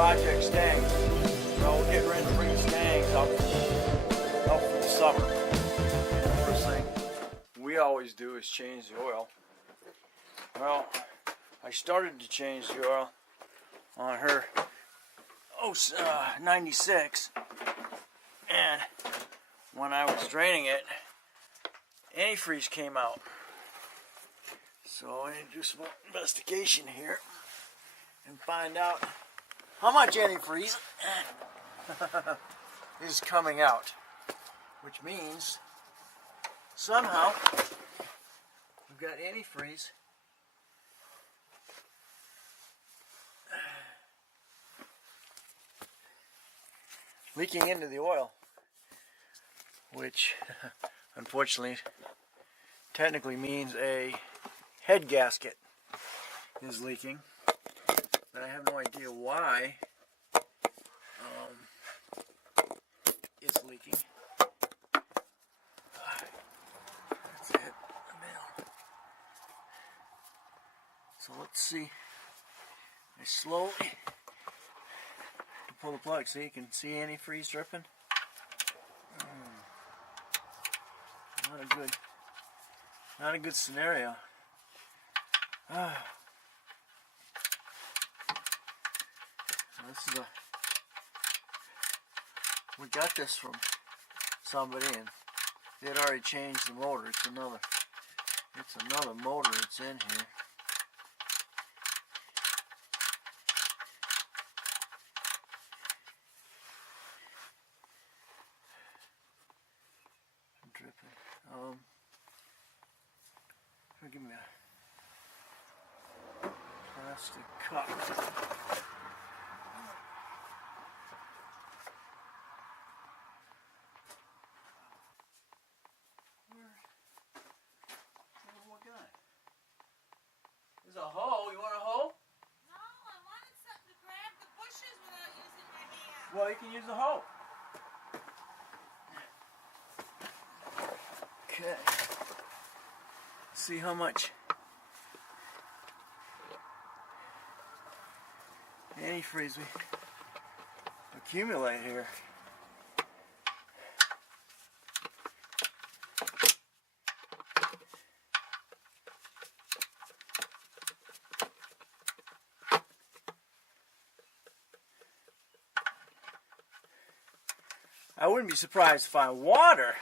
project Stang. So we're getting ready to bring the Stangs out for the summer. First thing we always do is change the oil. Well, I started to change the oil on her 96, and when I was draining it, antifreeze came out. So I need to do some investigation here and find out how much antifreeze is coming out, which means somehow we've got antifreeze leaking into the oil, which unfortunately technically means a head gasket is leaking, but I have no idea why it's leaking. That's it. So let's see. I slowly pull the plug so you can see antifreeze dripping. Not a good scenario. We got this from somebody, and they had already changed the motor. It's another motor that's in here. Dripping. Give me a plastic cup. What kind? There's a hoe. You want a hoe? No, I wanted something to grab the bushes without using my hand. Well, you can use the hoe. Okay. See how much antifreeze we accumulate here. I wouldn't be surprised to find water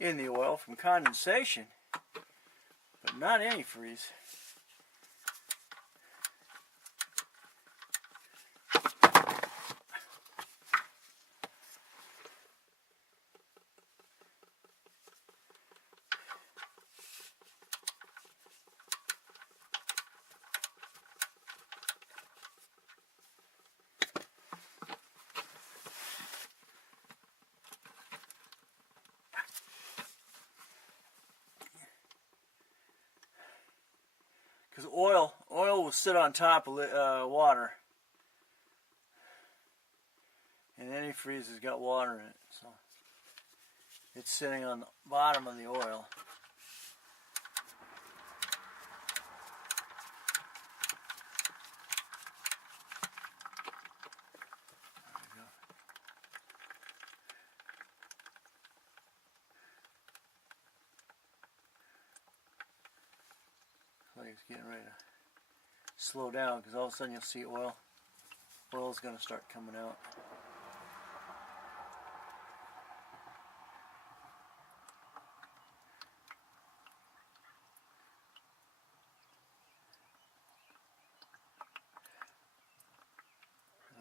in the oil from condensation, but not antifreeze. Because oil will sit on top of water, and antifreeze has got water in it, so it's sitting on the bottom of the oil. It's getting ready to slow down, because all of a sudden you'll see oil is going to start coming out.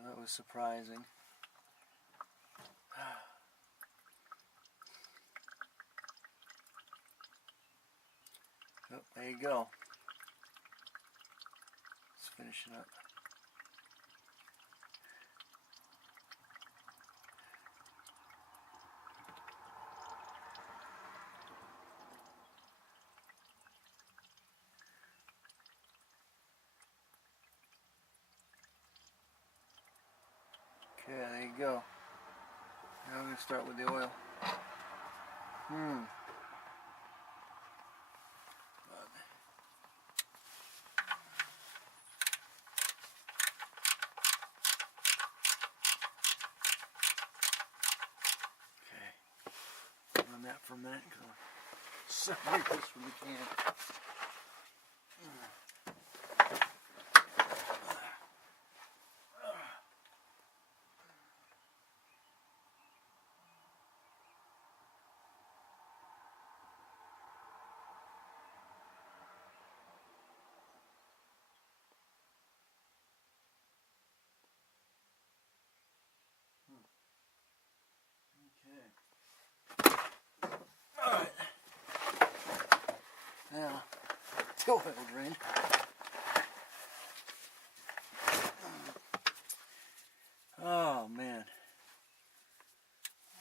That was surprising. Oh, there you go. Finish it up. Okay, there you go. Now I'm going to start with the oil. for a minute because I'm going to separate this from the can. Alright. Now, the oil drain. Oh man.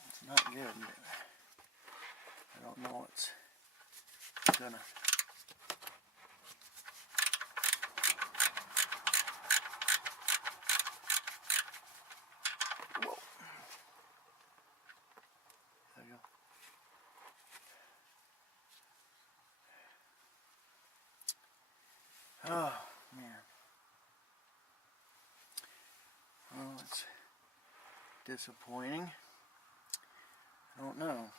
It's not good. I don't know what's gonna. Whoa. There you go. Oh man. Well, it's disappointing. I don't know.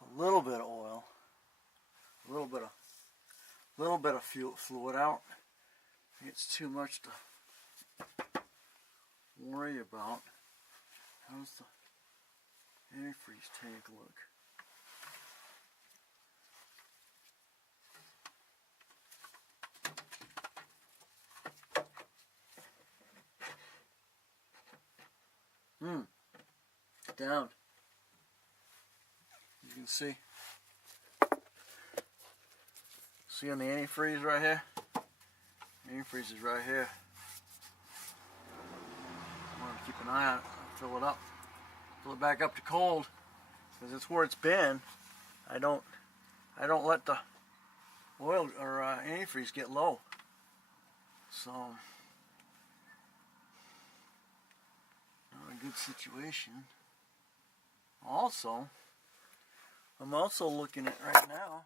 A little bit of oil, a little bit of fuel fluid out. It's too much to worry about. How's the antifreeze tank look? Down. You can see on the antifreeze right here. Antifreeze is right here. I want to keep an eye on it. Fill it up. Fill it back up to cold because it's where it's been. I don't let the oil or antifreeze get low. So not a good situation. Also, I'm also looking at right now.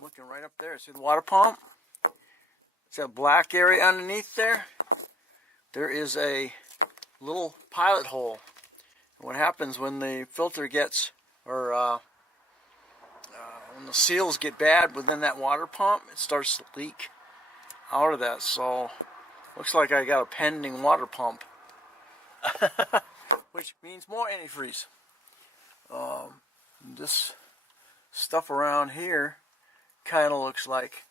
Looking right up there. See the water pump? It's that black area underneath there. There is a little pilot hole. And what happens when the filter gets, or when the seals get bad within that water pump, it starts to leak out of that. So, looks like I got a pending water pump. Which means more antifreeze. This stuff around here kind of looks like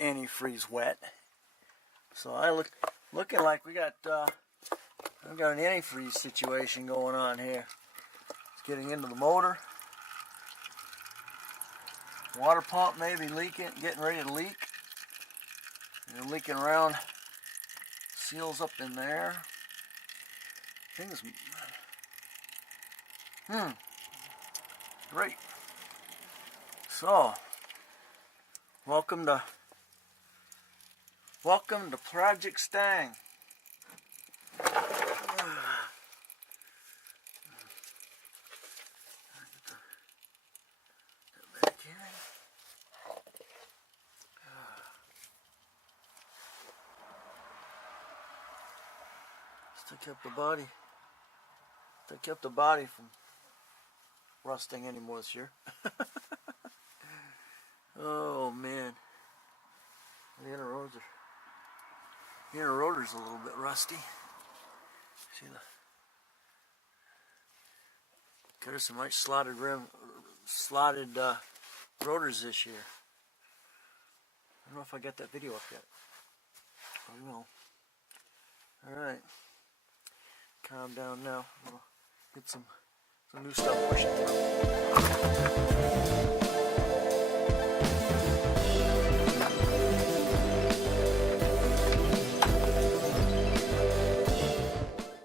antifreeze wet. So looking like I've got an antifreeze situation going on here. It's getting into the motor. Water pump may be leaking, getting ready to leak. And leaking around seals up in there. Things. Great. So, welcome to Project Stang. Still kept the body. They kept the body from rusting anymore this year. Oh man, the inner rotor's a little bit rusty. See got her some nice slotted rotors this year. I don't know if I got that video up yet. I will. All right, calm down now. We'll get some new stuff pushing through.